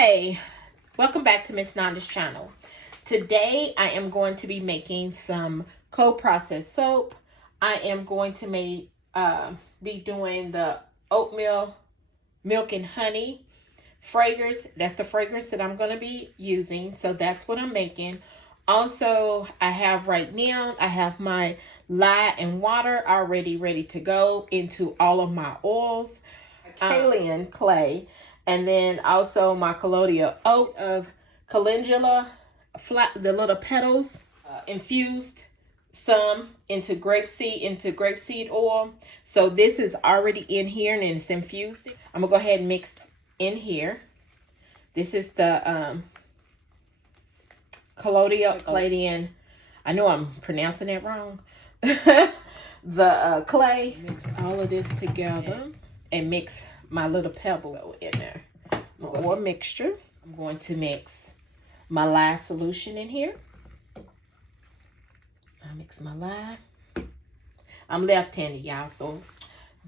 Hey, welcome back to Miss Nanda's channel. Today I am going to be making some cold processed soap. I am going to be doing the oatmeal milk and honey fragrance. That's the fragrance that I'm going to be using. So that's what I'm making. Also, I have right now, I have my lye and water already ready to go into all of my oils. Kaolin clay. And then also my colloidal oat of calendula, the little petals, infused some into grapeseed oil. So this is already in here and it's infused. I'm gonna go ahead and mix in here. This is the colloidal clay. I know I'm pronouncing that wrong. The clay. Mix all of this together and mix my little pebble in there. More mixture. I'm going to mix my lye solution in here. I mix my lye. I'm left-handed, y'all, so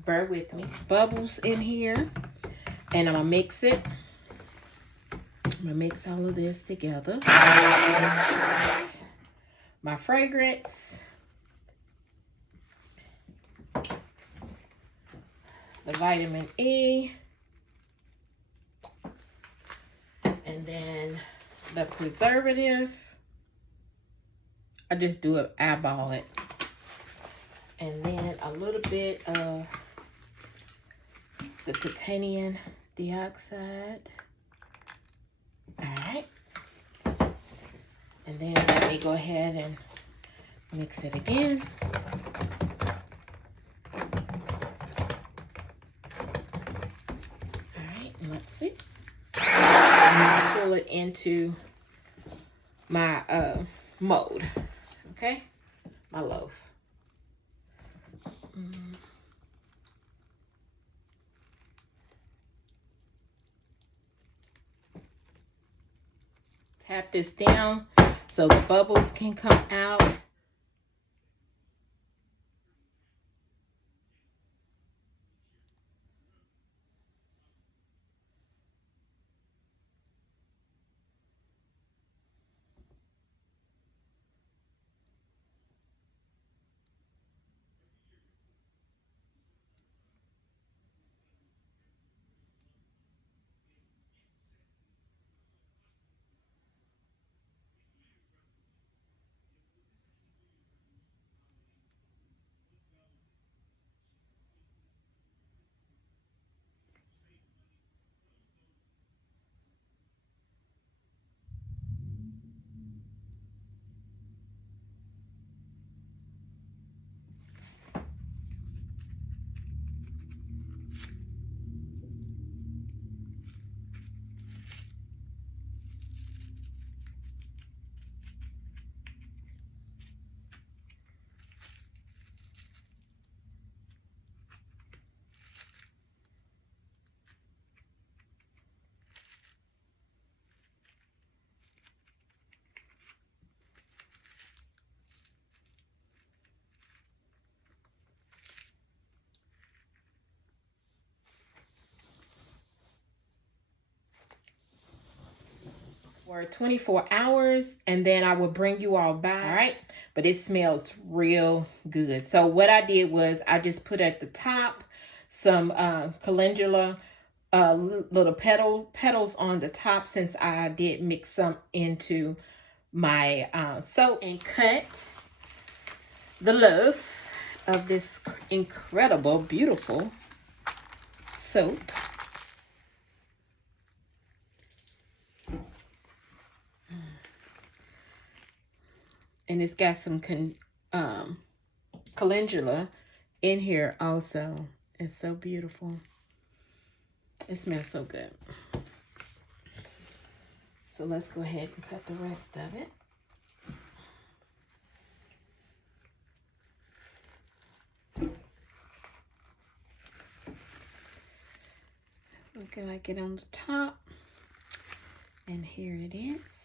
bear with me. Bubbles in here, and I'm gonna mix it. I'm gonna mix all of this together. My fragrance. The vitamin E, and then the preservative. I just do it, eyeball it, and then a little bit of the titanium dioxide. All right, and then let me go ahead and mix it again. Let's see. I'm gonna pull it into my mold. Okay, my loaf. Tap this down so the bubbles can come out. For 24 hours, and then I will bring you all back. All right, but it smells real good. So what I did was I just put at the top some calendula little petals on the top, since I did mix some into my soap, and cut the loaf of this incredible, beautiful soap. And it's got some calendula in here also. It's so beautiful. It smells so good. So let's go ahead and cut the rest of it. Looking like it on the top. And here it is.